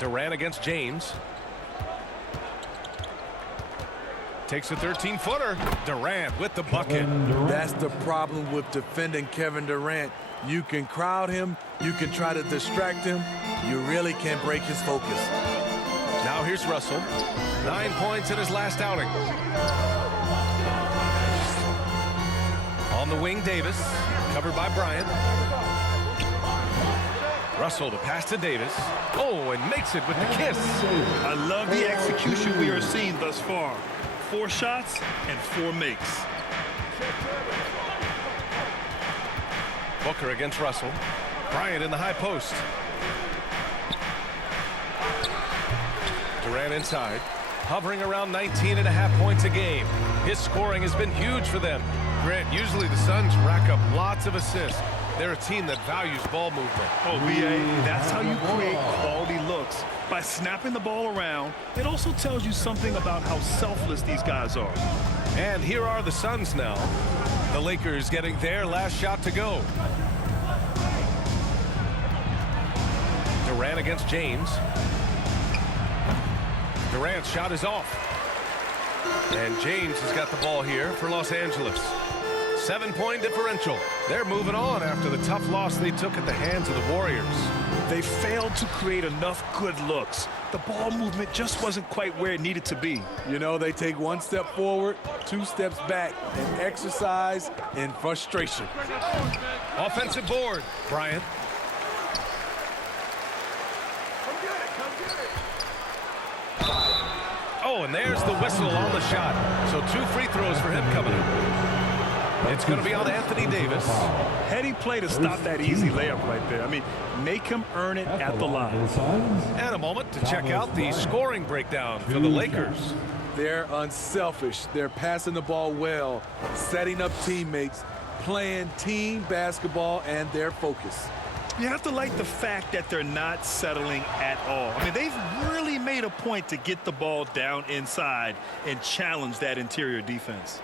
Durant against James. Takes a 13-footer. Durant with the bucket. That's the problem with defending Kevin Durant. You can crowd him. You can try to distract him. You really can't break his focus. Now here's Russell. 9 points in his last outing. On the wing, Davis. Covered by Bryant. Russell to pass to Davis. Oh, and makes it with the kiss. I love the execution we are seeing thus far. 4 shots and 4 makes. Booker against Russell. Bryant in the high post. Durant inside. Hovering around 19.5 points a game. His scoring has been huge for them. Grant, usually the Suns rack up lots of assists. They're a team that values ball movement. Oh, B.A., that's how you create quality looks. By snapping the ball around, it also tells you something about how selfless these guys are. And here are the Suns now. The Lakers getting their last shot to go. Durant against James. Durant's shot is off. And James has got the ball here for Los Angeles. 7-point differential. They're moving on after the tough loss they took at the hands of the Warriors. They failed to create enough good looks. The ball movement just wasn't quite where it needed to be. You know, they take 1 step forward, 2 steps back, and exercise in frustration. Offensive board, Bryant. Oh, and there's the whistle on the shot. So 2 free throws for him coming up. It's going to be on Anthony Davis. Heady play to stop that easy layup right there. I mean, make him earn it at the line. And a moment to check out the scoring breakdown for the Lakers. They're unselfish. They're passing the ball well, setting up teammates, playing team basketball, and their focus. You have to like the fact that they're not settling at all. I mean, they've really made a point to get the ball down inside and challenge that interior defense.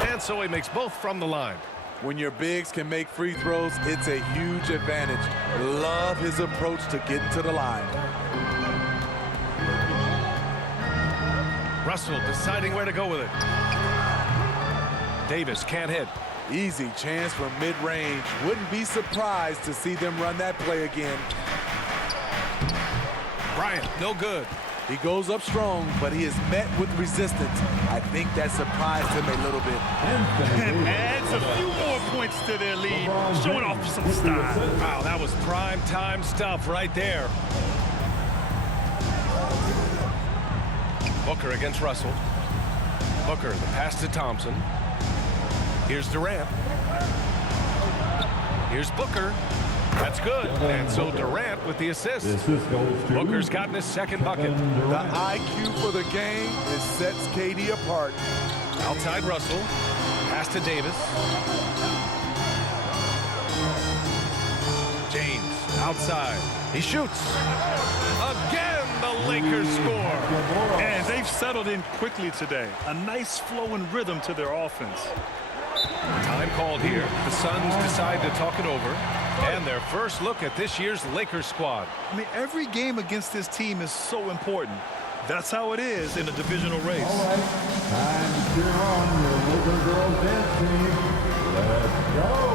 And so he makes both from the line. When your bigs can make free throws, it's a huge advantage. Love his approach to getting to the line. Russell deciding where to go with it. Davis can't hit. Easy chance from mid-range. Wouldn't be surprised to see them run that play again. Bryant, no good. He goes up strong, but he is met with resistance. I think that surprised him a little bit. And adds a few more points to their lead, showing off some style. Wow, that was prime time stuff right there. Booker against Russell. Booker, the pass to Thompson. Here's Durant. Here's Booker. That's good. And so Durant with the assist. Booker's gotten his second bucket. The IQ for the game is sets KD apart. Outside Russell. Pass to Davis. James outside. He shoots. Again, the Lakers score. And they've settled in quickly today. A nice flow and rhythm to their offense. Time called here. The Suns decide to talk it over. And their first look at this year's Lakers squad. I mean, every game against this team is so important. That's how it is in a divisional race. All right, time to cheer on your Laker girls dance team. Let's go.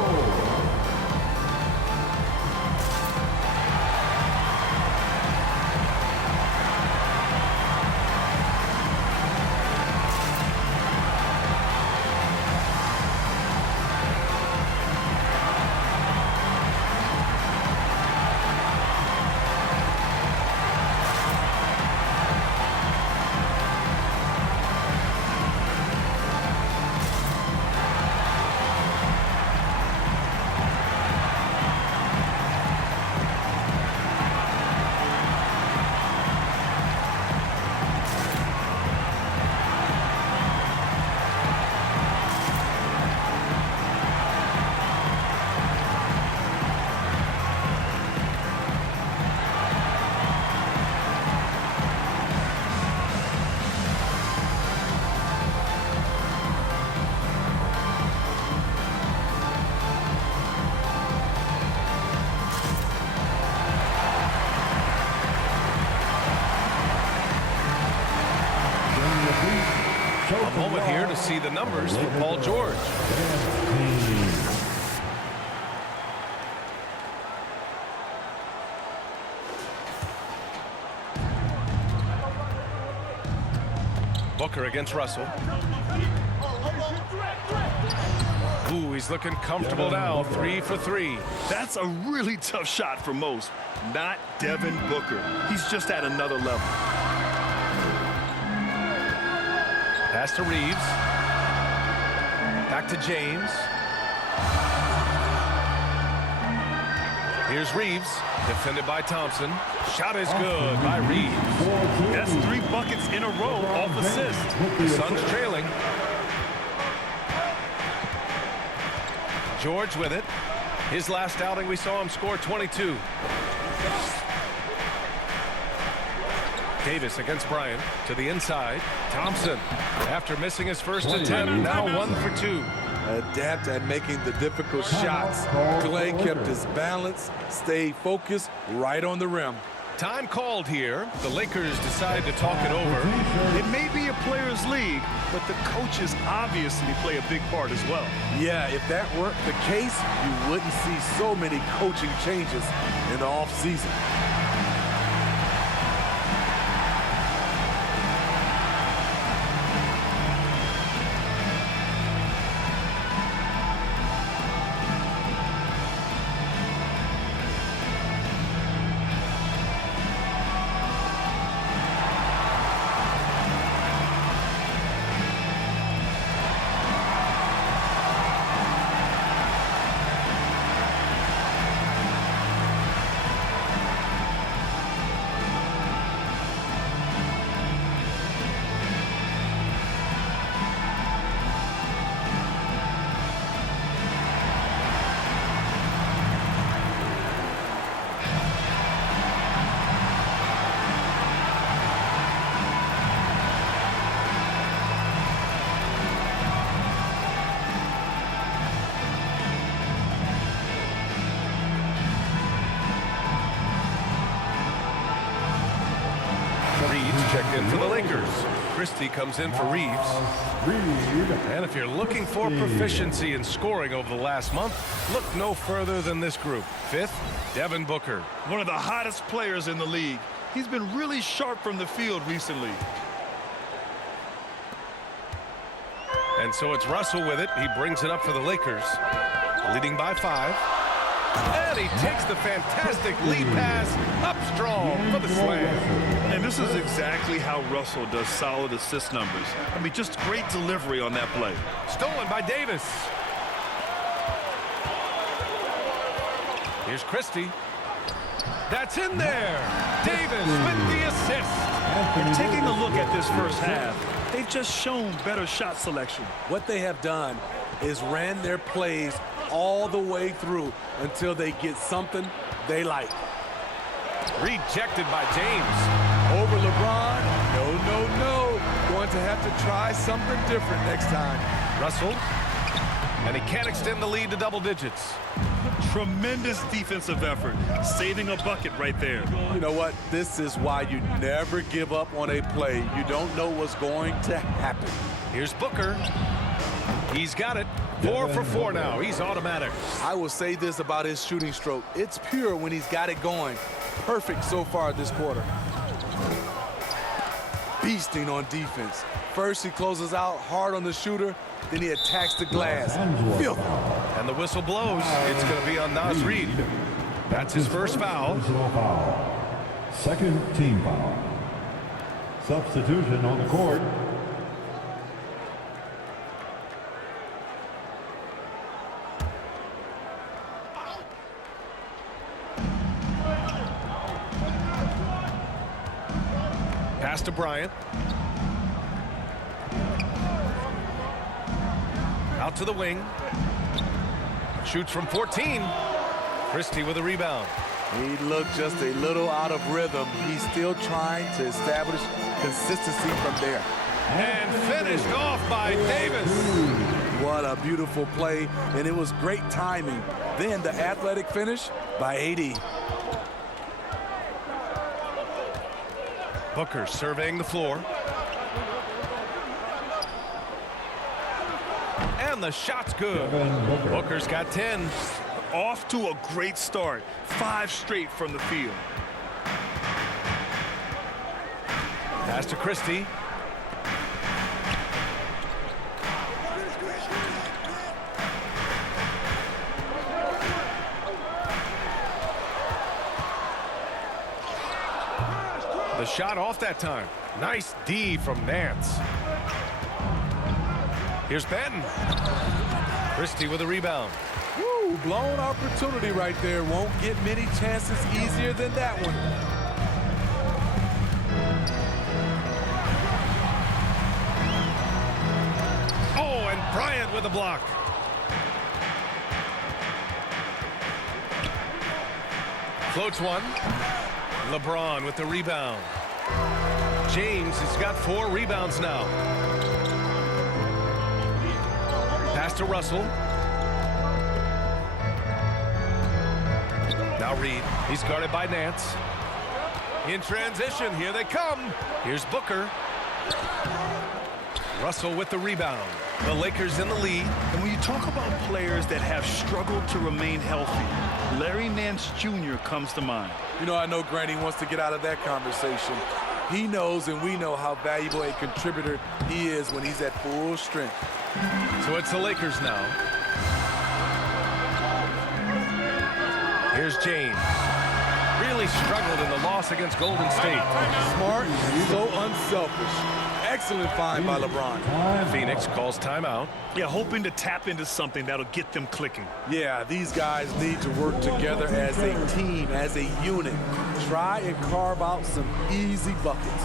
moment here to see the numbers for Paul George. Booker against Russell. Ooh, he's looking comfortable now. 3 for 3. That's a really tough shot for most. Not Devin Booker. He's just at another level. Pass to Reeves. Back to James. Here's Reeves, defended by Thompson. Shot is good by Reeves. That's 3 buckets in a row off assist. The Suns trailing. George with it. His last outing, we saw him score 22. Davis against Bryant to the inside. Thompson, after missing his first attempt, now 1 for 2. Adapt at making the difficult shots. Clay kept his balance, stayed focused right on the rim. Time called here. The Lakers decide to talk it over. It may be a players' league, but the coaches obviously play a big part as well. Yeah, if that weren't the case, you wouldn't see so many coaching changes in the offseason. Checked in for the Lakers. Christie comes in for Reeves. And if you're looking for proficiency in scoring over the last month, look no further than this group. 5th, Devin Booker. One of the hottest players in the league. He's been really sharp from the field recently. And so it's Russell with it. He brings it up for the Lakers. Leading by 5. And he takes the fantastic lead pass up strong for the slam. And this is exactly how Russell does solid assist numbers. I mean, just great delivery on that play. Stolen by Davis. Here's Christie. That's in there. Davis with the assist. And taking a look at this first half, they've just shown better shot selection. What they have done is ran their plays all the way through until they get something they like. Rejected by James. Over LeBron, no. Going to have to try something different next time. Russell, and he can't extend the lead to double digits. Tremendous defensive effort, saving a bucket right there. You know what? This is why you never give up on a play. You don't know what's going to happen. Here's Booker. He's got it. 4 for 4 now. He's automatic. I will say this about his shooting stroke. It's pure when he's got it going. Perfect so far this quarter. Beasting on defense. First he closes out hard on the shooter, then he attacks the glass. Filthy. And the whistle blows. It's going to be on Naz Reid. That's his first foul. Second team foul. Substitution on the court. Pass to Bryant. Out to the wing. Shoots from 14. Christie with a rebound. He looked just a little out of rhythm. He's still trying to establish consistency from there. And finished off by Davis. What a beautiful play, and it was great timing. Then the athletic finish by AD. Booker surveying the floor. And the shot's good. Booker's got 10. Off to a great start. 5 straight from the field. Pass to Christie. The shot off that time. Nice D from Nance. Here's Benton. Christie with a rebound. Woo, blown opportunity right there. Won't get many chances easier than that one. Oh, and Bryant with a block. Floats one. LeBron with the rebound. James has got 4 rebounds now. Pass to Russell. Now Reed. He's guarded by Nance. In transition, here they come. Here's Booker. Russell with the rebound. The Lakers in the lead. And when you talk about players that have struggled to remain healthy, Larry Nance Jr. comes to mind. You know, I know Granny wants to get out of that conversation. He knows and we know how valuable a contributor he is when he's at full strength. So it's the Lakers now. Here's James. Really struggled in the loss against Golden State. Smart, so unselfish. Excellent find by LeBron. Phoenix calls timeout. Yeah, hoping to tap into something that'll get them clicking. Yeah, these guys need to work together as a team, as a unit. Try and carve out some easy buckets.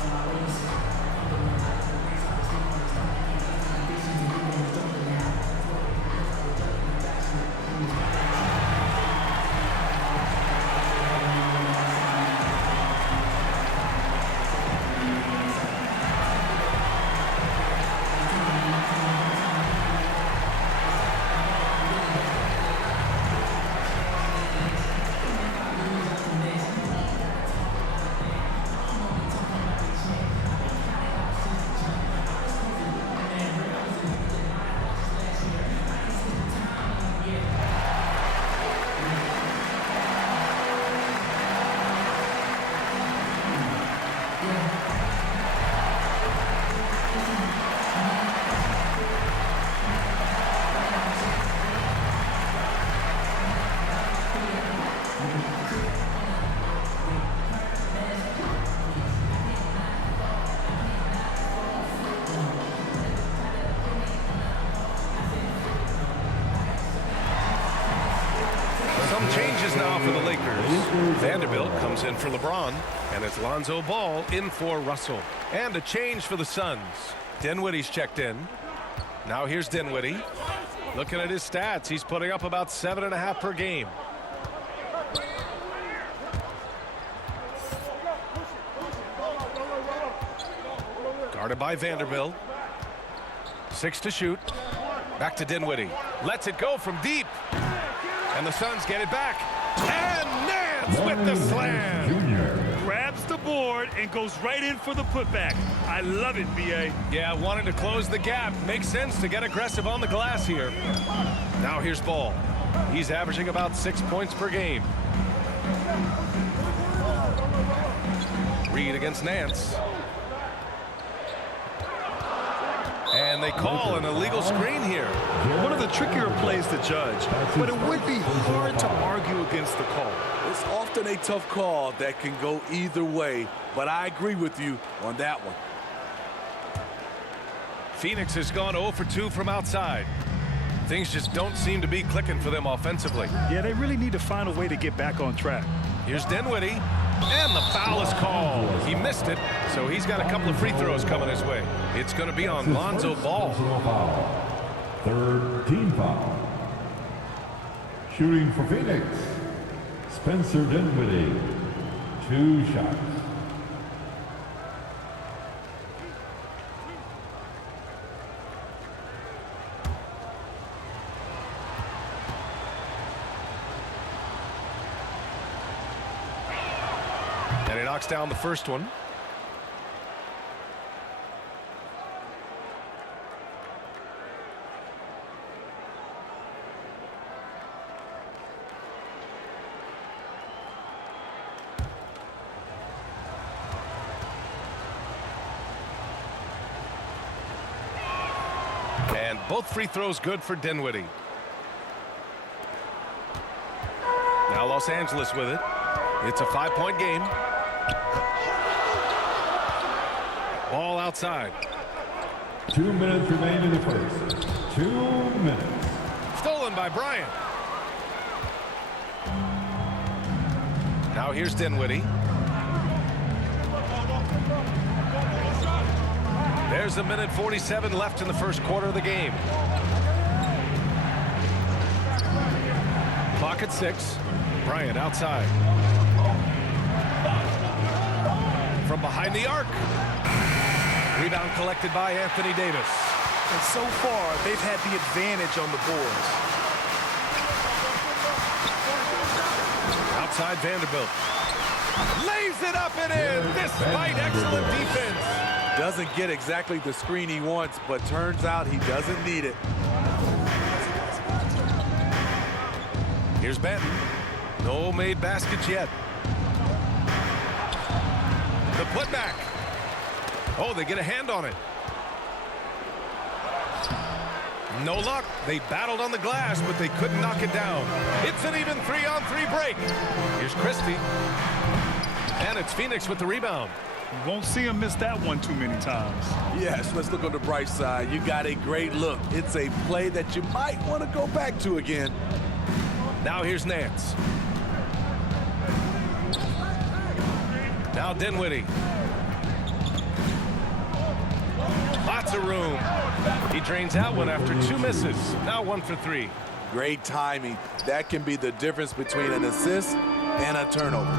Some changes now for the Lakers. Vanderbilt comes in for LeBron, and it's Lonzo Ball in for Russell. And a change for the Suns. Dinwiddie's checked in. Now here's Dinwiddie. Looking at his stats, he's putting up about 7.5 per game. Guarded by Vanderbilt. 6 to shoot. Back to Dinwiddie. Lets it go from deep. And the Suns get it back. And Nance with the slam. Grabs the board and goes right in for the putback. I love it, B.A. Yeah, wanting to close the gap. Makes sense to get aggressive on the glass here. Now here's Ball. He's averaging about 6 points per game. Reed against Nance. And they call an illegal screen here. One of the trickier plays to judge, but it would be hard to argue against the call. It's often a tough call that can go either way, but I agree with you on that one. Phoenix has gone 0 for 2 from outside. Things just don't seem to be clicking for them offensively. Yeah, they really need to find a way to get back on track. Here's Dinwiddie. And the foul is called. He missed it, so he's got a couple of free throws coming his way. It's going to be on Lonzo Ball. Third team foul. Shooting for Phoenix, Spencer Dinwiddie. 2 shots. And he knocks down the first one. Both free throws good for Dinwiddie. Now Los Angeles with it. It's a 5-point game. Ball outside. 2 minutes remain in the first. 2 minutes. Stolen by Bryant. Now here's Dinwiddie. There's a minute 47 left in the first quarter of the game. Clock at 6. Bryant outside. From behind the arc. Rebound collected by Anthony Davis. And so far, they've had the advantage on the boards. Outside Vanderbilt. Lays it up and in, despite excellent defense. Doesn't get exactly the screen he wants, but turns out he doesn't need it. Here's Benton. No made baskets yet. The putback. Oh, they get a hand on it. No luck. They battled on the glass, but they couldn't knock it down. It's an even 3-on-3 break. Here's Christie. And it's Phoenix with the rebound. You won't see him miss that one too many times. Yes, let's look on the bright side. You got a great look. It's a play that you might want to go back to again. Now here's Nance. Now Dinwiddie. Lots of room. He drains out one after 2 misses. Now 1 for 3. Great timing. That can be the difference between an assist and a turnover.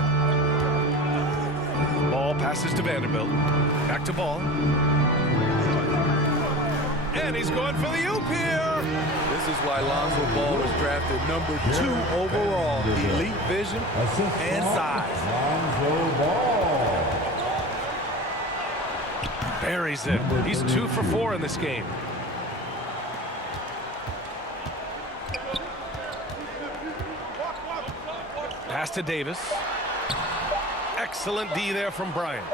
Ball passes to Vanderbilt. Back to Ball. And he's going for the oop here. This is why Lonzo Ball was drafted number 2 overall. Elite vision and size. Lonzo Ball. Buries it. He's 2 for 4 in this game. Pass to Davis. Excellent D there from Bryant.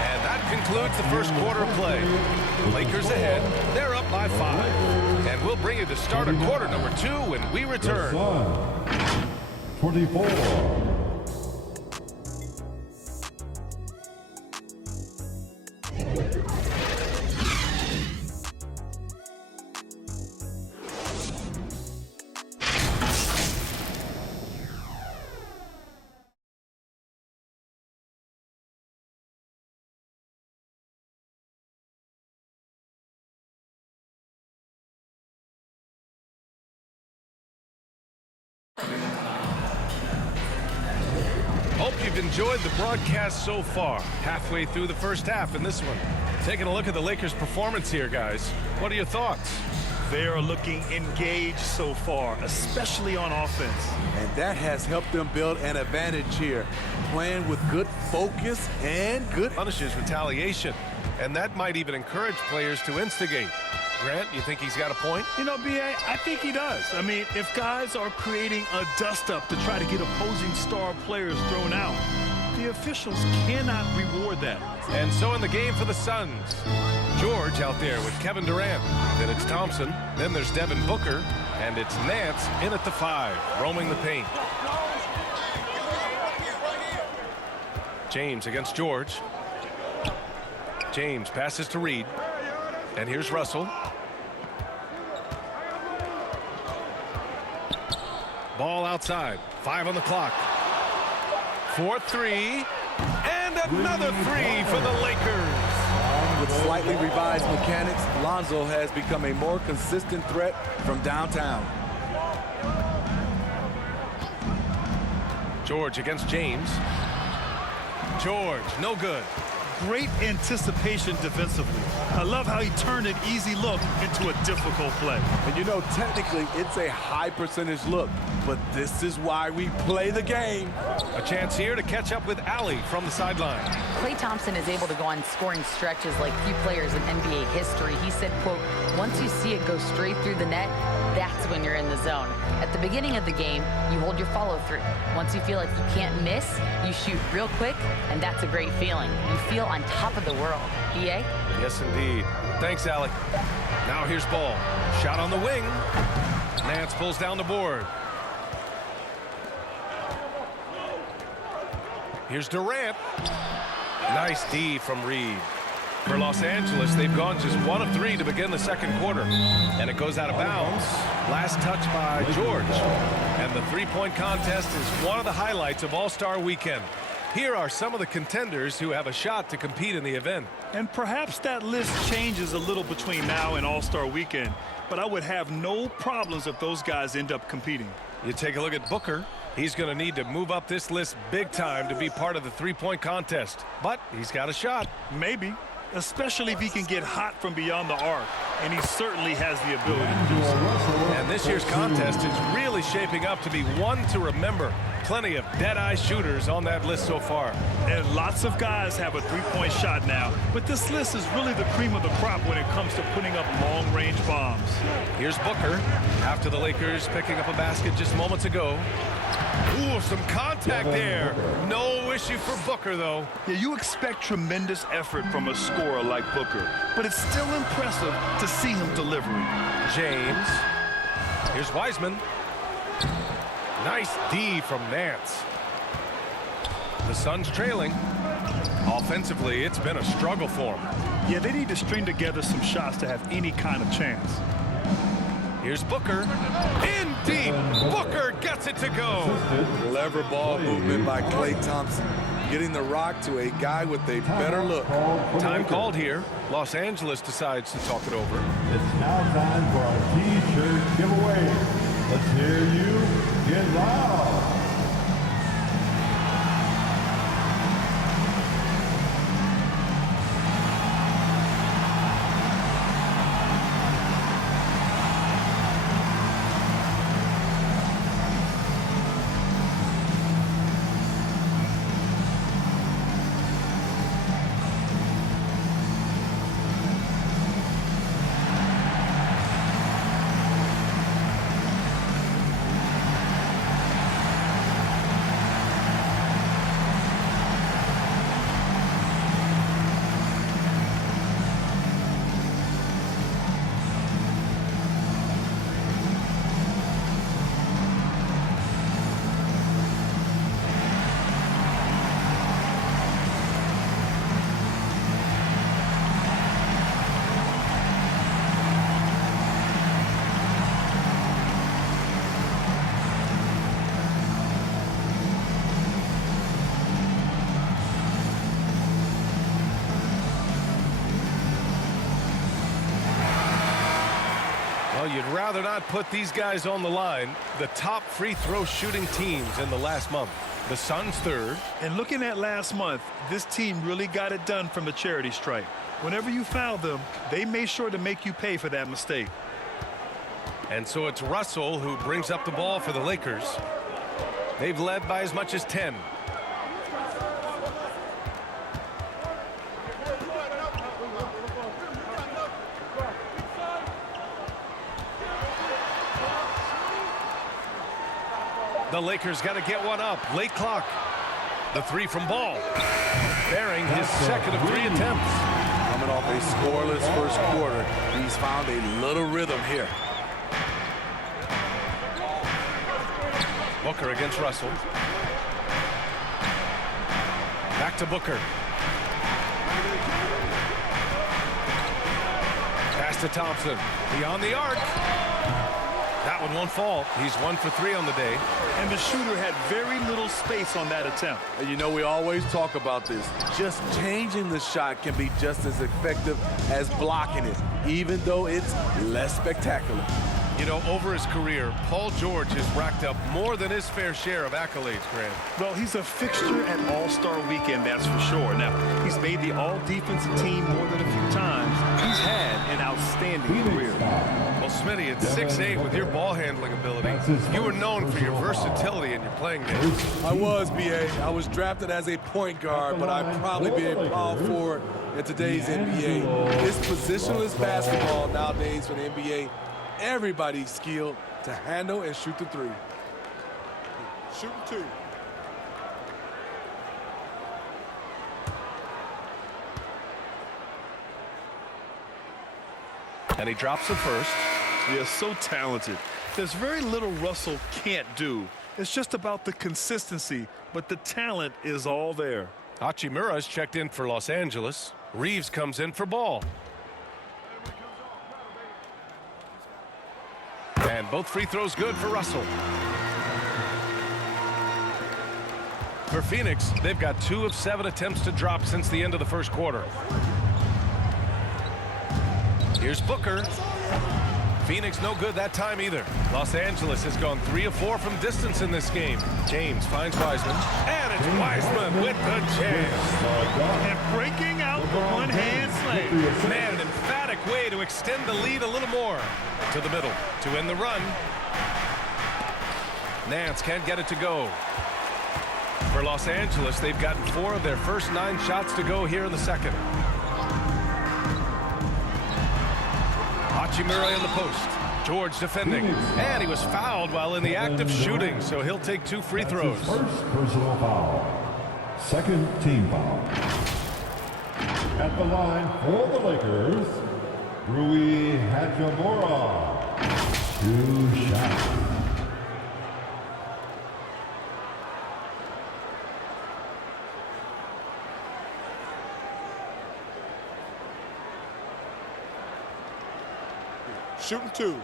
And that concludes the first quarter of play. The Lakers ahead. They're up by 5. And we'll bring you to start of quarter number 2 when we return. 24. Hope you've enjoyed the broadcast so far. Halfway through the first half in this one. Taking a look at the Lakers' performance here, guys. What are your thoughts? They are looking engaged so far, especially on offense. And that has helped them build an advantage here. Playing with good focus and good Punishes retaliation. And that might even encourage players to instigate. Grant, you think he's got a point? You know, B.A., I think he does. I mean, if guys are creating a dust-up to try to get opposing star players thrown out, the officials cannot reward that. And so in the game for the Suns, George out there with Kevin Durant. Then it's Thompson. Then there's Devin Booker. And it's Nance in at the 5, roaming the paint. James against George. James passes to Reed. And here's Russell. Ball outside. 5 on the clock. 4-3. And another 3 for the Lakers. With slightly revised mechanics, Lonzo has become a more consistent threat from downtown. George against James. George, no good. Great anticipation defensively. I love how he turned an easy look into a difficult play. And you know, technically, it's a high percentage look, but this is why we play the game. A chance here to catch up with Allie from the sideline. Klay Thompson is able to go on scoring stretches like few players in NBA history. He said, quote, once you see it go straight through the net, that's when you're in the zone. At the beginning of the game, you hold your follow through. Once you feel like you can't miss, you shoot real quick, and that's a great feeling. You feel on top of the world. EA? Yes, indeed. Thanks, Alec. Now here's ball. Shot on the wing. Nance pulls down the board. Here's Durant. Nice D from Reed. For Los Angeles, they've gone just 1 of 3 to begin the second quarter. And it goes out of bounds. Last touch by George. And the three-point contest is one of the highlights of All-Star Weekend. Here are some of the contenders who have a shot to compete in the event. And perhaps that list changes a little between now and All-Star Weekend, but I would have no problems if those guys end up competing. You take a look at Booker. He's going to need to move up this list big time to be part of the three-point contest. But he's got a shot. Maybe, especially if he can get hot from beyond the arc, and he certainly has the ability to do so. And this year's contest is really shaping up to be one to remember. Plenty of dead-eye shooters on that list so far. And lots of guys have a three-point shot now, but this list is really the cream of the crop when it comes to putting up long-range bombs. Here's Booker after the Lakers picking up a basket just moments ago. Ooh, some contact there. No issue for Booker, though. Yeah, you expect tremendous effort from a scorer like Booker, but it's still impressive to see him delivering. James. Here's Wiseman. Nice D from Nance. The Suns trailing. Offensively, it's been a struggle for them. Yeah, they need to string together some shots to have any kind of chance. Here's Booker. In deep. Booker gets it to go. Clever ball movement by Klay Thompson, getting the rock to a guy with a better look. Time called here. Los Angeles decides to talk it over. It's now time for a T-shirt giveaway. Let's hear you get loud. Well, you'd rather not put these guys on the line. The top free throw shooting teams in the last month. The Suns third. And looking at last month, this team really got it done from the charity stripe. Whenever you foul them, they made sure to make you pay for that mistake. And so it's Russell who brings up the ball for the Lakers. They've led by as much as 10. The Lakers got to get one up. Late clock. The three from Ball. Bearing his second of 3 attempts. Coming off a scoreless first quarter, he's found a little rhythm here. Booker against Russell. Back to Booker. Pass to Thompson. Beyond the arc. That one won't fall. He's 1 for 3 on the day. And the shooter had very little space on that attempt. And you know, we always talk about this. Just changing the shot can be just as effective as blocking it, even though it's less spectacular. You know, over his career, Paul George has racked up more than his fair share of accolades, Grant. Well, he's a fixture at All-Star Weekend, that's for sure. Now, he's made the All-Defensive team more than a few times. He's had an outstanding career. Well, Smitty, at 6'8", with your ball handling ability, you were known for your versatility in your playing days. I was, B.A. I was drafted as a point guard, but I'd probably be a power forward in today's NBA. It's positionless basketball nowadays for the NBA. Everybody's skilled to handle and shoot the three. Shooting two. And he drops the first. Yeah, so talented. There's very little Russell can't do. It's just about the consistency, but the talent is all there. Hachimura is checked in for Los Angeles. Reeves comes in for Ball. And both free throws good for Russell. For Phoenix, they've got 2 of 7 attempts to drop since the end of the first quarter. Here's Booker. Phoenix no good that time either. Los Angeles has gone 3 of 4 from distance in this game. James finds Wiseman. And it's Wiseman with the jam. And breaking out the one-hand slam. Man, an emphatic way to extend the lead a little more. To the middle to end the run. Nance can't get it to go. For Los Angeles, they've gotten 4 of their first 9 shots to go here in the second. Hachimura in the post. George defending. And he was fouled while in the act of shooting, so he'll take 2 free throws. First personal foul. Second team foul. At the line for the Lakers, Rui Hachimura. 2 shots. Shooting 2.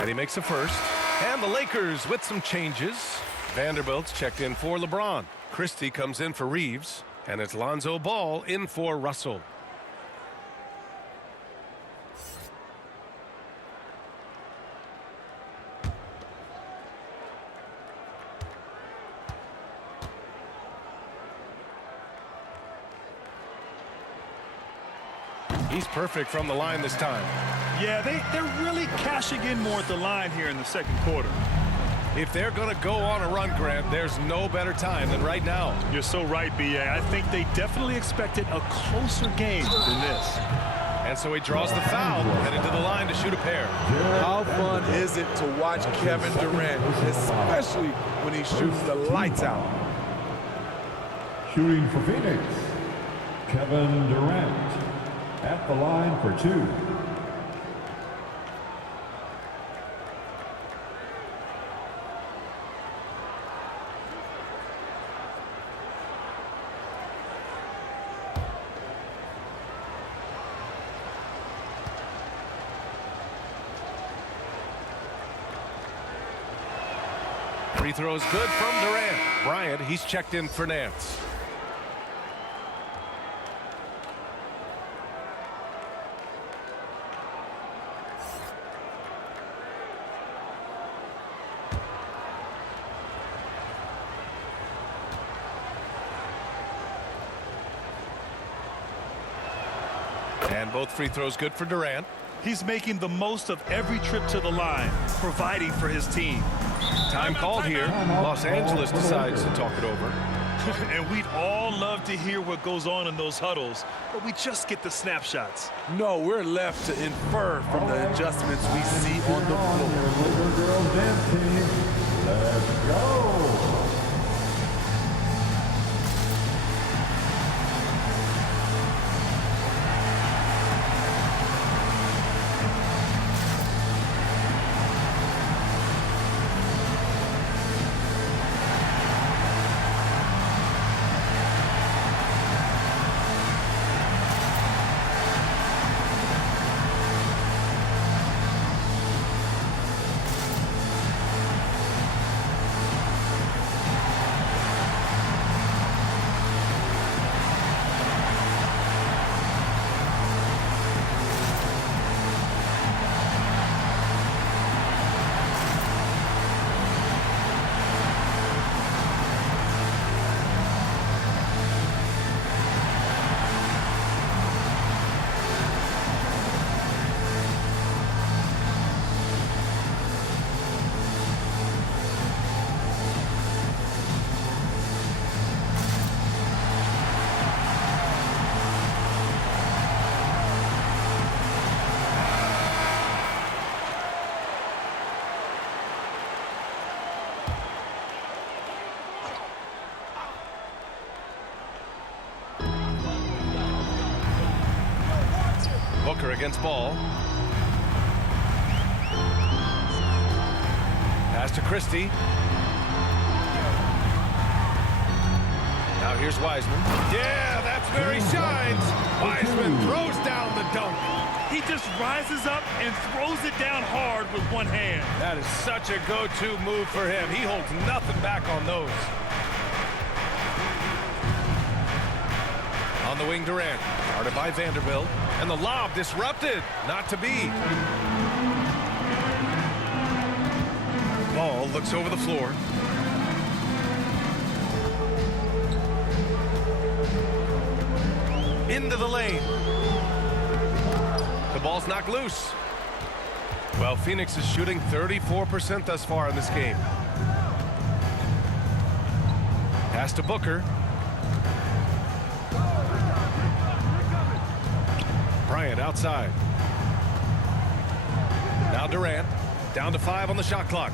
And he makes a first. And the Lakers with some changes. Vanderbilt's checked in for LeBron. Christie comes in for Reeves. And it's Lonzo Ball in for Russell. He's perfect from the line this time. Yeah, they're really cashing in more at the line here in the second quarter. If they're going to go on a run, Grant, there's no better time than right now. You're so right, B.A. I think they definitely expected a closer game than this. And so he draws the foul, headed to the line to shoot a pair. How fun is it to watch Kevin Durant, especially when he shoots the lights out? Shooting for Phoenix, Kevin Durant. At the line for 2. Free throws good from Durant. Bryant, he's checked in for Nance. And both free throws good for Durant. He's making the most of every trip to the line, providing for his team. Time called here. Los Angeles decides to talk it over. And we'd all love to hear what goes on in those huddles, but we just get the snapshots. No, we're left to infer from the adjustments we see on the floor. Laker girls dance team. Let's go. Booker against Ball. Pass to Christie. Now here's Wiseman. Yeah, that's where he shines. Wiseman throws down the dunk. He just rises up and throws it down hard with one hand. That is such a go-to move for him. He holds nothing back on those. On the wing, Durant. Guarded by Vanderbilt. And the lob disrupted. Not to be. Ball looks over the floor. Into the lane. The ball's knocked loose. Well, Phoenix is shooting 34% thus far in this game. Pass to Booker. Bryant outside. Now Durant. Down to 5 on the shot clock.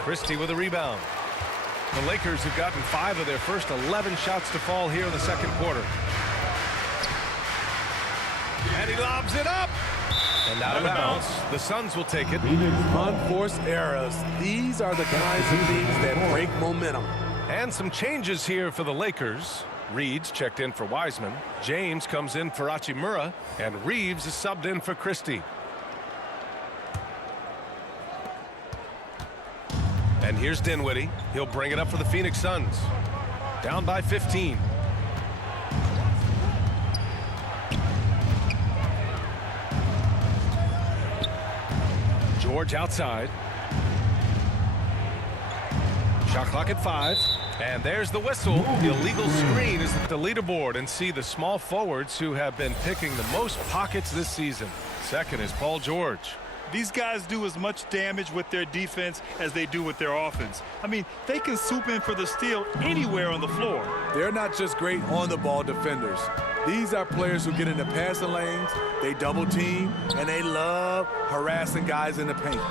Christie with a rebound. The Lakers have gotten 5 of their first 11 shots to fall here in the second quarter. And he lobs it up. And out of bounds. The Suns will take it. Unforced errors. These are the kinds of things that break momentum. And some changes here for the Lakers. Reed's checked in for Wiseman. James comes in for Hachimura. And Reeves is subbed in for Christie. And here's Dinwiddie. He'll bring it up for the Phoenix Suns. Down by 15. George outside. Shot clock at 5. And there's the whistle. Illegal screen is the leaderboard, and see the small forwards who have been picking the most pockets this season. Second is Paul George. These guys do as much damage with their defense as they do with their offense. I mean, they can swoop in for the steal anywhere on the floor. They're not just great on-the-ball defenders. These are players who get in the passing lanes, they double team, and they love harassing guys in the paint.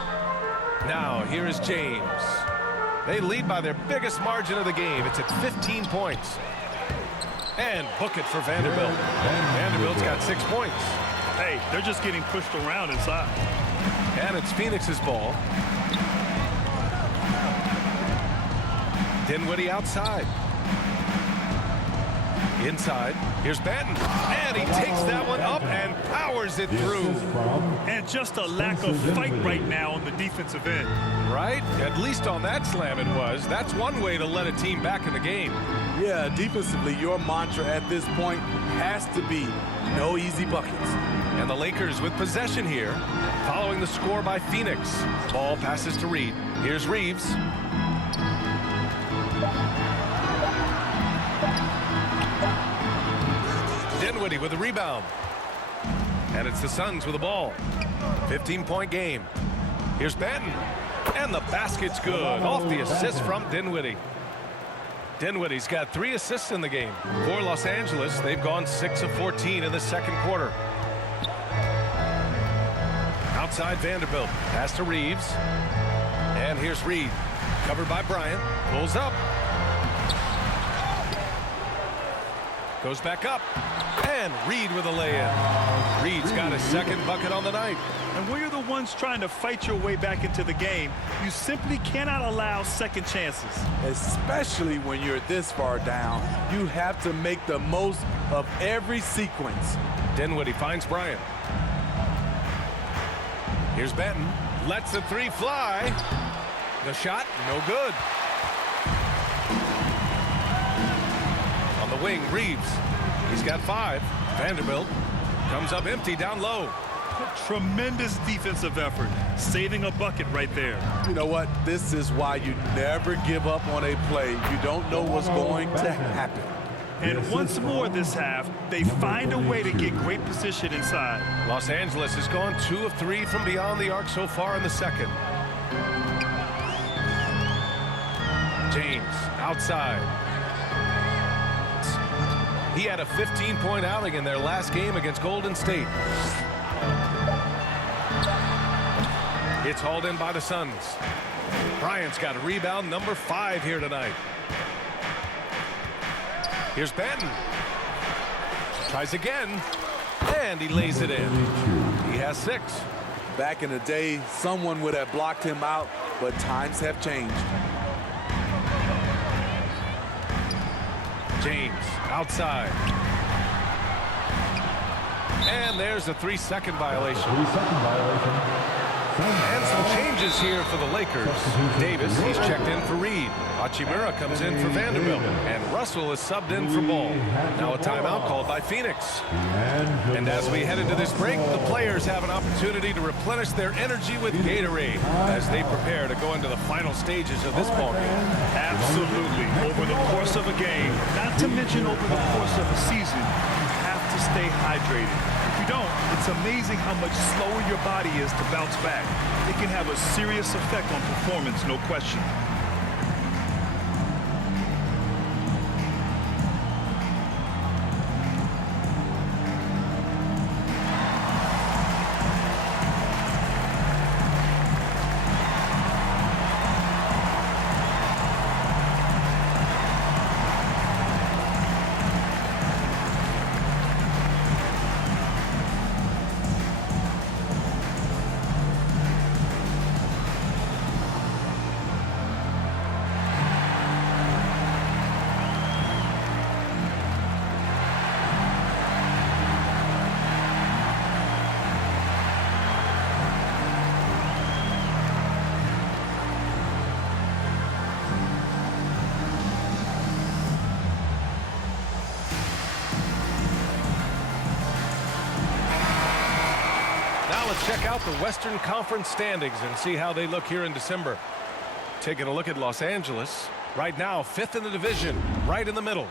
Now, here is James. They lead by their biggest margin of the game. It's at 15 points. And book it for Vanderbilt. Vanderbilt's got 6 points. Hey, they're just getting pushed around inside. And it's Phoenix's ball. Dinwiddie outside. Inside. Here's Banton. And he takes that one up and powers it through. And just a lack of fight right now on the defensive end. Right? At least on that slam it was. That's one way to let a team back in the game. Yeah, defensively, your mantra at this point has to be no easy buckets. And the Lakers with possession here, following the score by Phoenix. Ball passes to Reed. Here's Reeves. Dinwiddie with the rebound. And it's the Suns with the ball. 15-point game. Here's Banton. And the basket's good. Off the assist from Dinwiddie. Dinwiddie's got 3 assists in the game. For Los Angeles, they've gone 6 of 14 in the second quarter. Outside Vanderbilt. Pass to Reeves. And here's Reed. Covered by Bryant. Pulls up. Goes back up. And Reed with a lay-in. Reed's got his second bucket on the night. And when you're the ones trying to fight your way back into the game, you simply cannot allow second chances. Especially when you're this far down, you have to make the most of every sequence. Dinwiddie finds Bryant. Here's Banton. Lets the 3 fly. The shot, no good. On the wing, Reeves. He's got 5. Vanderbilt comes up empty down low. Tremendous defensive effort, saving a bucket right there. You know what? This is why you never give up on a play. You don't know what's going to happen. And once more this half, they find a way to get great position inside. Los Angeles has gone 2 of 3 from beyond the arc so far in the second. James outside. He had a 15-point outing in their last game against Golden State. It's hauled in by the Suns. Bryant's got a rebound number 5 here tonight. Here's Banton. Tries again, and he lays it in. He has 6. Back in the day, someone would have blocked him out, but times have changed. James outside. And there's a 3-second violation. 3-second violation. And some changes here for the Lakers. Davis, he's checked in for Reed. Hachimura comes in for Vanderbilt. And Russell is subbed in for Ball. Now a timeout called by Phoenix. And as we head into this break, the players have an opportunity to replenish their energy with Gatorade as they prepare to go into the final stages of this ballgame. Absolutely. Over the course of a game, not to mention over the course of a season, you have to stay hydrated. If you don't, it's amazing how much slower your body is to bounce back. It can have a serious effect on performance, no question. Let's check out the Western Conference standings and see how they look here in December. Taking a look at Los Angeles. Right now, 5th in the division, right in the middle.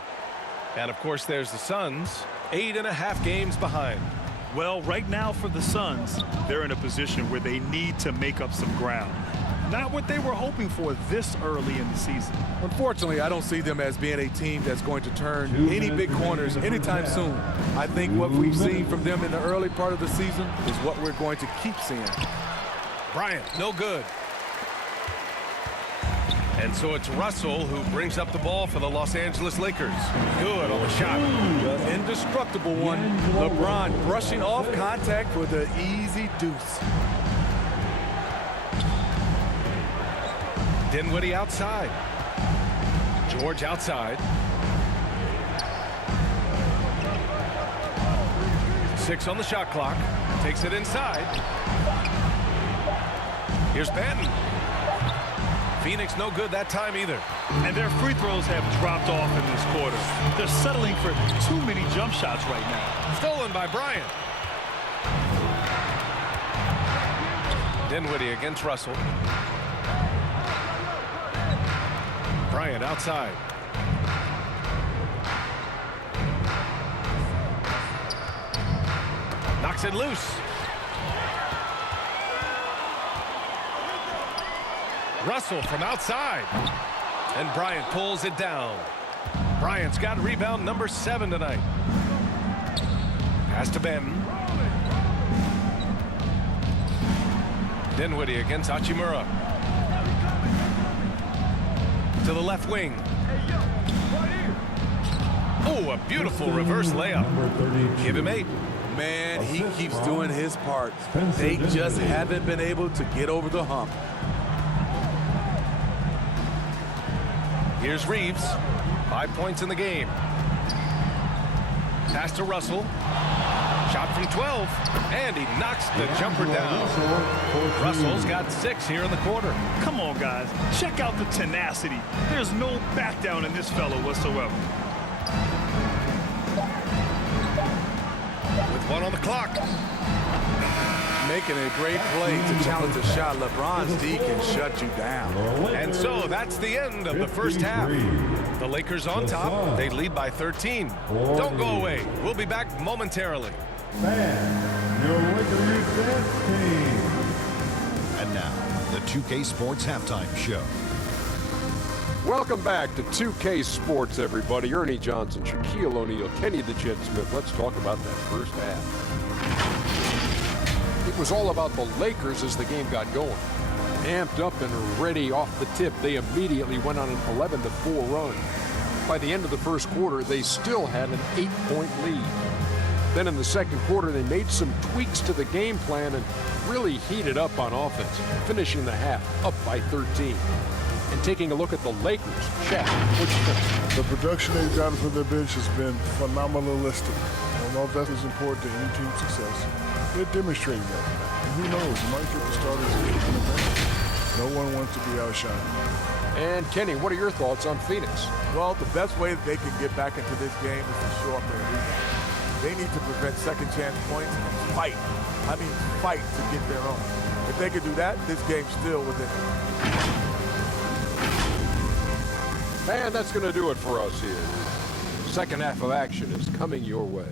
And, of course, there's the Suns, 8.5 games behind. Well, right now for the Suns, they're in a position where they need to make up some ground. Not what they were hoping for this early in the season. Unfortunately, I don't see them as being a team that's going to turn any big corners anytime soon. I think what we've seen from them in the early part of the season is what we're going to keep seeing. Bryant, no good. And so it's Russell who brings up the ball for the Los Angeles Lakers. Good on the shot. The indestructible one. LeBron brushing off contact for the easy deuce. Dinwiddie outside. George outside. 6 on the shot clock. Takes it inside. Here's Banton. Phoenix no good that time either. And their free throws have dropped off in this quarter. They're settling for too many jump shots right now. Stolen by Bryant. Dinwiddie against Russell. Bryant outside. Knocks it loose. Russell from outside. And Bryant pulls it down. Bryant's got rebound number 7 tonight. Pass to Banton. Dinwiddie against Hachimura. To the left wing. Oh, a beautiful reverse layup. Give him 8. Man, he keeps doing his part. They just haven't been able to get over the hump. Here's Reeves. 5 points in the game. Pass to Russell. Shot from 12. And he knocks the jumper down. Russell's got 6 here in the quarter. Come on, guys. Check out the tenacity. There's no back down in this fellow whatsoever. With 1 on the clock. Making a great play to challenge a shot. LeBron's D can shut you down. And so that's the end of the first half. The Lakers on top. They lead by 13. Don't go away. We'll be back momentarily. Fan, your Lakers dance team. And now, the 2K Sports Halftime Show. Welcome back to 2K Sports, everybody. Ernie Johnson, Shaquille O'Neal, Kenny the Jet Smith. Let's talk about that first half. It was all about the Lakers as the game got going. Amped up and ready off the tip, they immediately went on an 11-4 run. By the end of the first quarter, they still had an 8-point lead. Then in the second quarter, they made some tweaks to the game plan and really heated up on offense, finishing the half up by 13. And taking a look at the Lakers, Shaq, what you think? The production they've gotten from their bench has been phenomenalistic. I don't know if that is important to any team's success. They're demonstrating that. And who knows, you might get the starters in the bench. No one wants to be outshined. And Kenny, what are your thoughts on Phoenix? Well, the best way that they can get back into this game is to show up their rebound. They need to prevent second chance points and fight. I mean, fight to get their own. If they could do that, this game's still within them. And that's going to do it for us here. Second half of action is coming your way.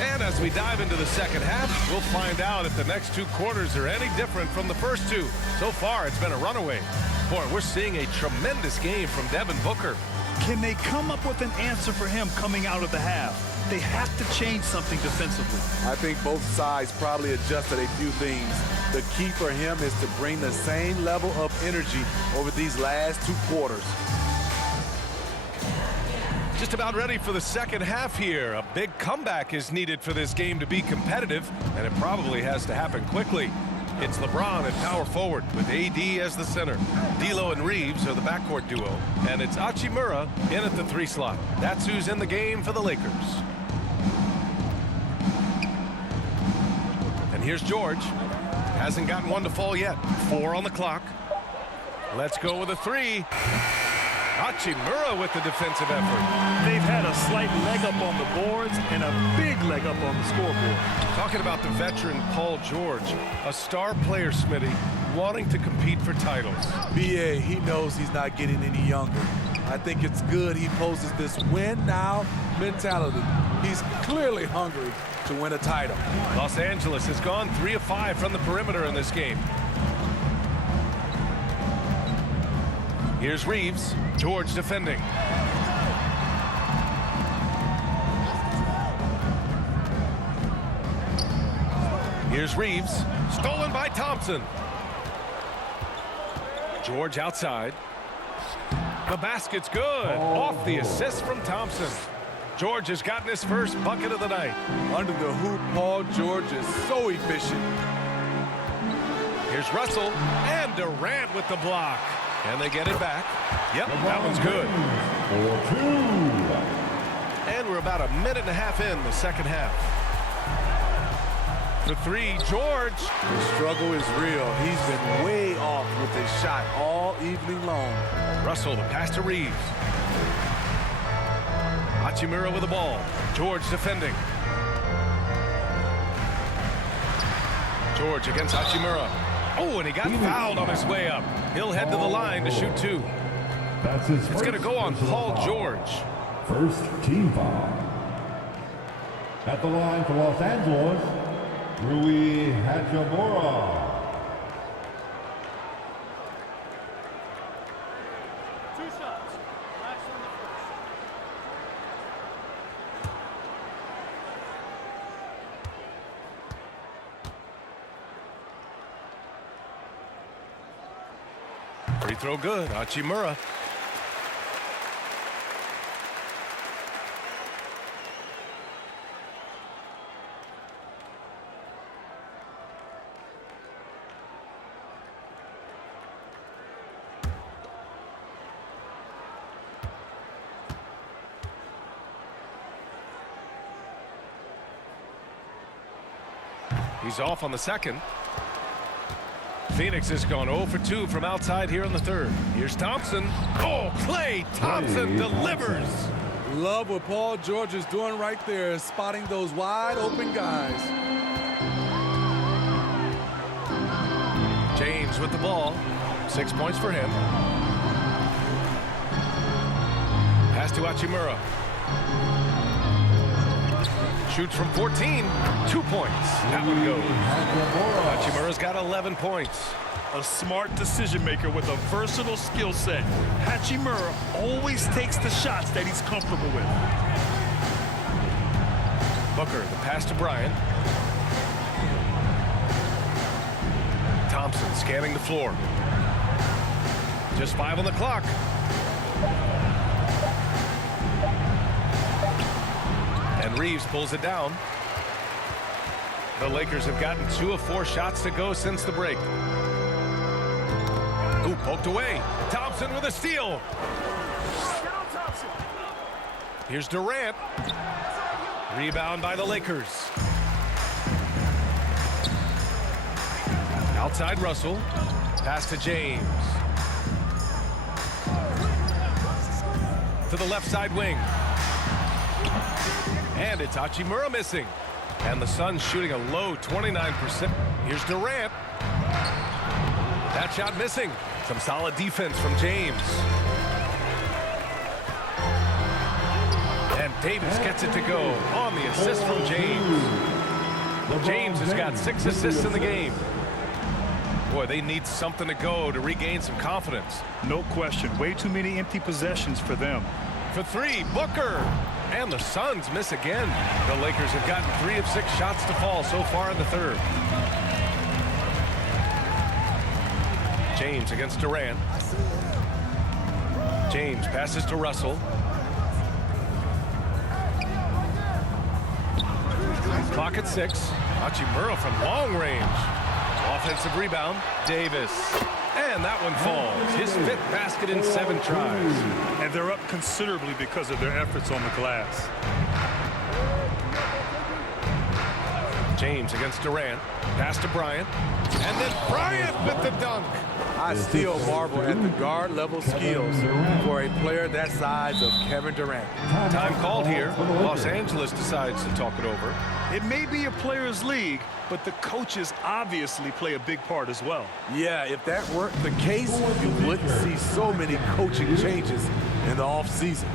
And as we dive into the second half, we'll find out if the next two quarters are any different from the first two. So far, it's been a runaway. Boy, we're seeing a tremendous game from Devin Booker. Can they come up with an answer for him coming out of the half? They have to change something defensively. I think both sides probably adjusted a few things. The key for him is to bring the same level of energy over these last two quarters. Just about ready for the second half here. A big comeback is needed for this game to be competitive, and it probably has to happen quickly. It's LeBron at power forward with AD as the center. D'Lo and Reeves are the backcourt duo, and it's Hachimura in at the 3 slot. That's who's in the game for the Lakers. And here's George. Hasn't gotten one to fall yet. 4 on the clock. Let's go with a 3. Hachimura with the defensive effort. They've had a slight leg up on the boards and a big leg up on the scoreboard. Talking about the veteran Paul George, a star player, Smitty, wanting to compete for titles. BA, he knows he's not getting any younger. I think it's good he poses this win now mentality. He's clearly hungry to win a title. Los Angeles has gone 3 of 5 from the perimeter in this game. Here's Reeves. George defending. Here's Reeves. Stolen by Thompson. George outside. The basket's good. Off the assist from Thompson. George has gotten his first bucket of the night. Under the hoop, Paul George is so efficient. Here's Russell. And Durant with the block. And they get it back. Yep, that one's good. And we're about a minute and a half in the second half. The 3, George. The struggle is real. He's been way off with his shot all evening long. Russell, the pass to Reeves. Hachimura with the ball. George defending. George against Hachimura. Oh, and he got fouled on his way up. He'll head to the line to shoot 2. That's his It's going to go on Paul foul. George. First team foul. At the line for Los Angeles, Rui Hachimura. Free throw good. Hachimura. He's off on the second. Phoenix has gone 0 for 2 from outside here in the third. Here's Thompson. Oh, Klay Thompson delivers. Love what Paul George is doing right there, spotting those wide open guys. James with the ball. 6 points for him. Pass to Hachimura. Shoots from 14. 2 points. That one goes. Hachimura's got 11 points. A smart decision maker with a versatile skill set. Hachimura always takes the shots that he's comfortable with. Booker, the pass to Bryant. Thompson scanning the floor. Just 5 on the clock. And Reeves pulls it down. The Lakers have gotten 2 of 4 shots to go since the break. Ooh, poked away. Thompson with a steal. Here's Durant. Rebound by the Lakers. Outside Russell. Pass to James. To the left side wing. And it's Hachimura missing. And the Suns shooting a low 29%. Here's Durant. That shot missing. Some solid defense from James. And Davis gets it to go on the assist from James. James has got 6 assists in the game. Boy, they need something to go to regain some confidence. No question. Way too many empty possessions for them. For 3, Booker. And the Suns miss again. The Lakers have gotten 3 of 6 shots to fall so far in the third. James against Durant. James passes to Russell. Clock at 6. Hachimura from long range. Offensive rebound. Davis. And that one falls. His 5th basket in 7 tries. And they're up considerably because of their efforts on the glass. James against Durant. Pass to Bryant. And then Bryant with the dunk. I still marvel at the guard level skills for a player that size of Kevin Durant. Time called here. Los Angeles decides to talk it over. It may be a players' league, but the coaches obviously play a big part as well. Yeah, if that weren't the case, you wouldn't see so many coaching changes in the offseason.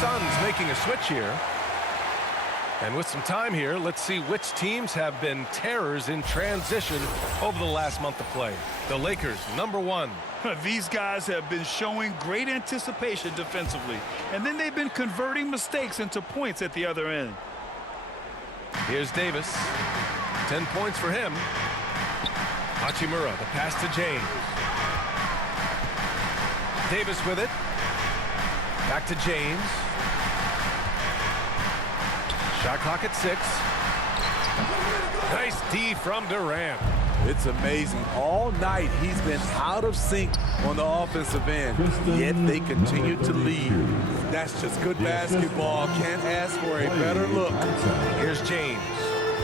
Suns making a switch here. And with some time here, let's see which teams have been terrors in transition over the last month of play. The Lakers, number 1. These guys have been showing great anticipation defensively, and then they've been converting mistakes into points at the other end. Here's Davis. 10 points for him. Hachimura, the pass to James. Davis with it. Back to James. Shot clock at 6. Nice D from Durant. It's amazing. All night he's been out of sync on the offensive end, yet they continue to lead. That's just good basketball. Can't ask for a better look. Here's James,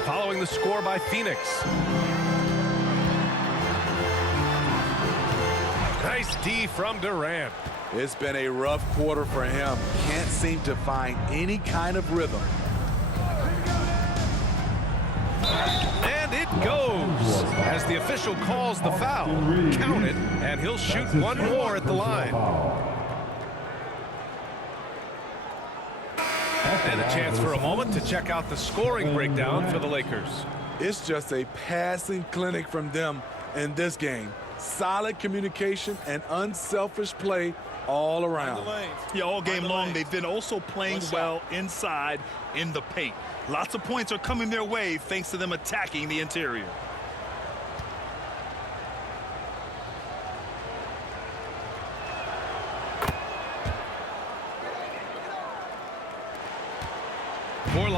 following the score by Phoenix. Nice D from Durant. It's been a rough quarter for him. Can't seem to find any kind of rhythm. And it goes as the official calls the foul. Count it, and he'll shoot one more at the line. And a chance for a moment to check out the scoring breakdown for the Lakers. It's just a passing clinic from them in this game. Solid communication and unselfish play all around. Yeah, all game long they've been also playing well inside in the paint. Lots of points are coming their way thanks to them attacking the interior.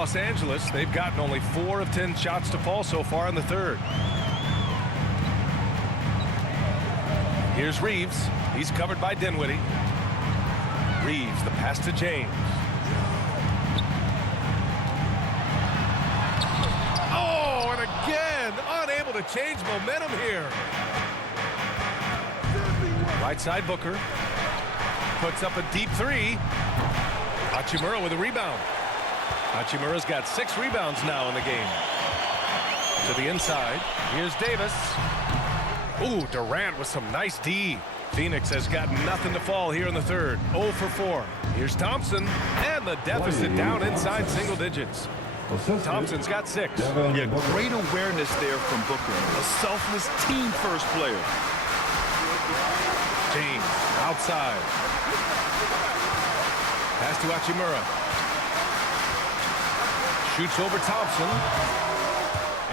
Los Angeles, they've gotten only 4 of 10 shots to fall so far in the third. Here's Reeves. He's covered by Dinwiddie. Reeves, the pass to James. Oh, and again, unable to change momentum here. Right side, Booker. Puts up a deep three. Hachimura with a rebound. Hachimura's got 6 rebounds now in the game. To the inside. Here's Davis. Ooh, Durant with some nice D. Phoenix has got nothing to fall here in the third. 0 for 4. Here's Thompson. And the deficit down inside single digits. Thompson's got 6. Yeah, great awareness there from Booker. A selfless team-first player. James outside. Pass to Hachimura. Shoots over Thompson.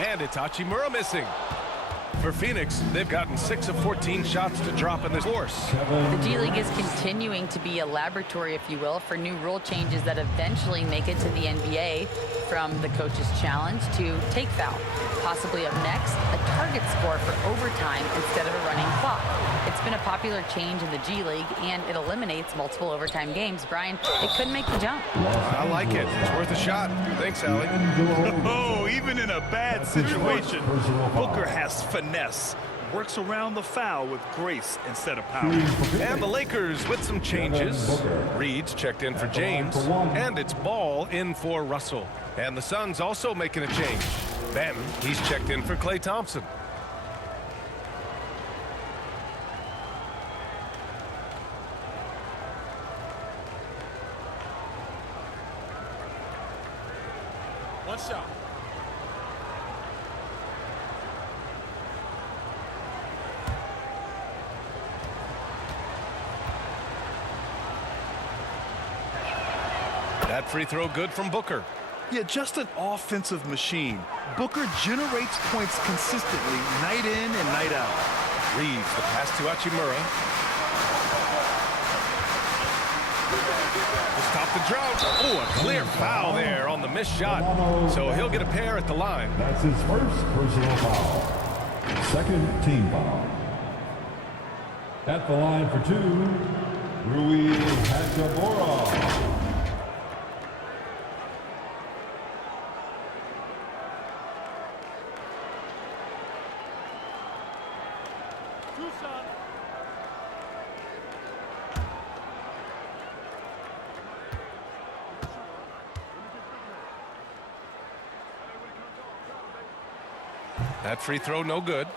And it's Hachimura missing. For Phoenix, they've gotten 6 of 14 shots to drop in this course. The G League is continuing to be a laboratory, if you will, for new rule changes that eventually make it to the NBA, from the coach's challenge to take foul. Possibly up next, a target score for overtime instead of a running clock. It's been a popular change in the G League, and it eliminates multiple overtime games. Brian, it could make the jump. I like it. It's worth a shot. Thanks, Allie. Oh, even in a bad situation, Booker has finesse. Works around the foul with grace instead of power. And the Lakers with some changes. Reed's checked in for James, and it's Ball in for Russell. And the Suns also making a change. Benton, he's checked in for Klay Thompson. One shot. That free throw good from Booker. Yeah, just an offensive machine. Booker generates points consistently, night in and night out. Reeves, the pass to Hachimura. To stop the drought. Oh, a clear foul there on the missed shot. So he'll get a pair at the line. That's his first personal foul. Second team foul. At the line for 2, Rui Hachimura. That free throw no good.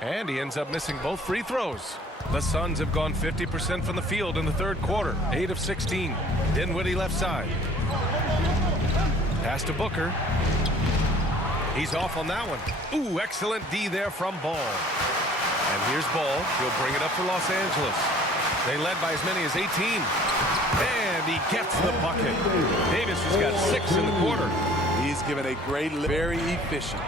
And he ends up missing both free throws. The Suns have gone 50% from the field in the third quarter, 8 of 16. Dinwiddie left side. Pass to Booker. He's off on that one. Ooh, excellent D there from Ball. And here's Ball. He'll bring it up for Los Angeles. They led by as many as 18. And he gets the bucket. Davis has got 6 in the quarter. He's given a great, very efficient.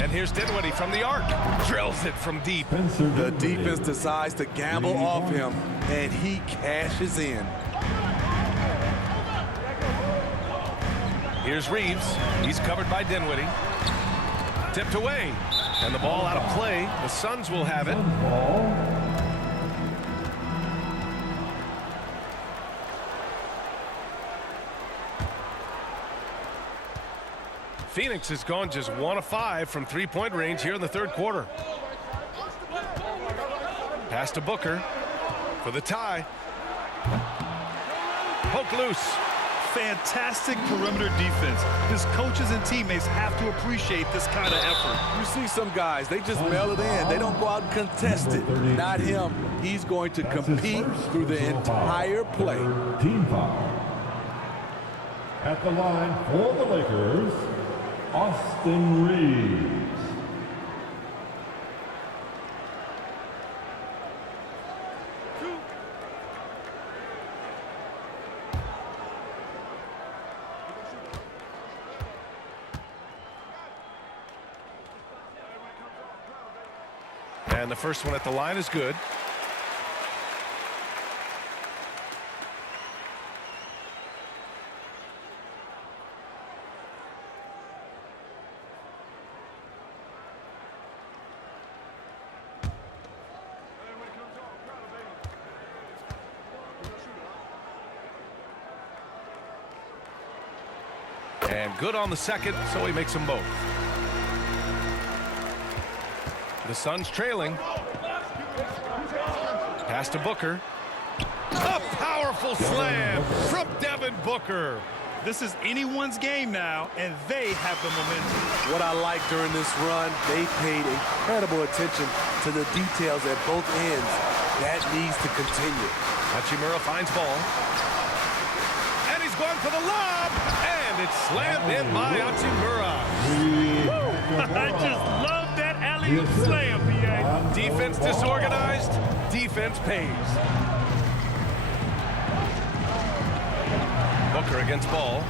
And here's Dinwiddie from the arc. Drills it from deep. The defense decides to gamble off him, and he cashes in. Here's Reeves. He's covered by Dinwiddie. Tipped away. And the ball out of play. The Suns will have it. Phoenix has gone just 1 of 5 from three-point range here in the third quarter. Pass to Booker for the tie. Poke loose. Fantastic perimeter defense. His coaches and teammates have to appreciate this kind of effort. You see some guys, they just mail it in. They don't go out and contest it. Not him. He's going to compete through the entire play. Team foul. At the line for the Lakers, Austin Reeves. And the first one at the line is good. And good on the second, so he makes them both. The Suns trailing. Pass to Booker. A powerful slam from Devin Booker. This is anyone's game now, and they have the momentum. What I like during this run, they paid incredible attention to the details at both ends. That needs to continue. Hachimura finds ball. And he's going for the lob. And it's slammed in by Hachimura. I just love that alley-oop slam, PA. Defense disorganized. Defense pays. Booker against ball.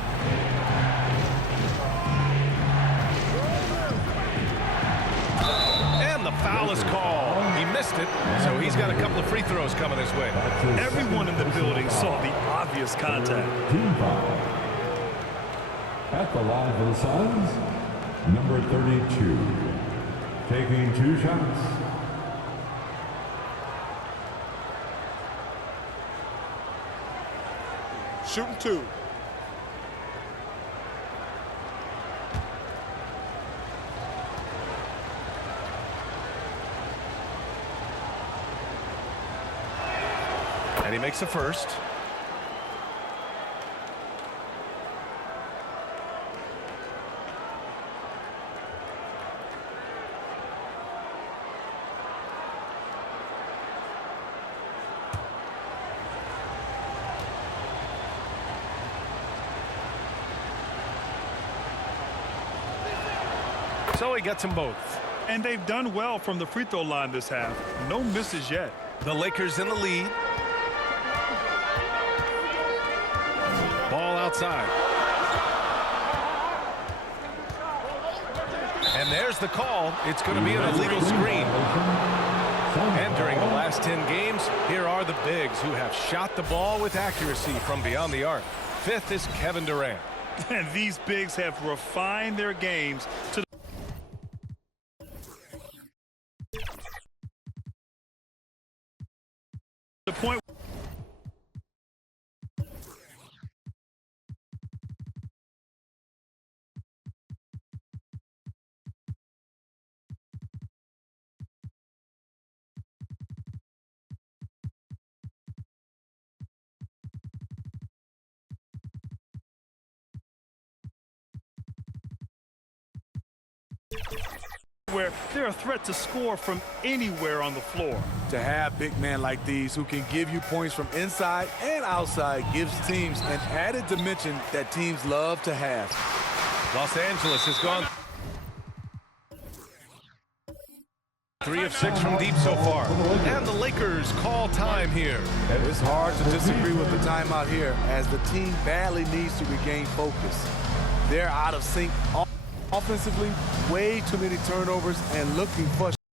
And the foul is called. He missed it, so he's got a couple of free throws coming his way. Everyone in the building saw the obvious contact. Team foul. At the line for the Suns, number 32. Taking 2 shots. Shooting 2. And he makes the first. So he gets them both. And they've done well from the free throw line this half. No misses yet. The Lakers in the lead. Ball outside. And there's the call. It's going to be an illegal screen. And during the last 10 games, here are the bigs who have shot the ball with accuracy from beyond the arc. Fifth is Kevin Durant. And these bigs have refined their games to the point where they're a threat to score from anywhere on the floor. To have big men like these who can give you points from inside and outside gives teams an added dimension that teams love to have. Los Angeles has gone 3 of 6 from deep so far. And the Lakers call time here. It's hard to disagree with the timeout here as the team badly needs to regain focus. They're out of sync offensively, way too many turnovers and looking frustrated.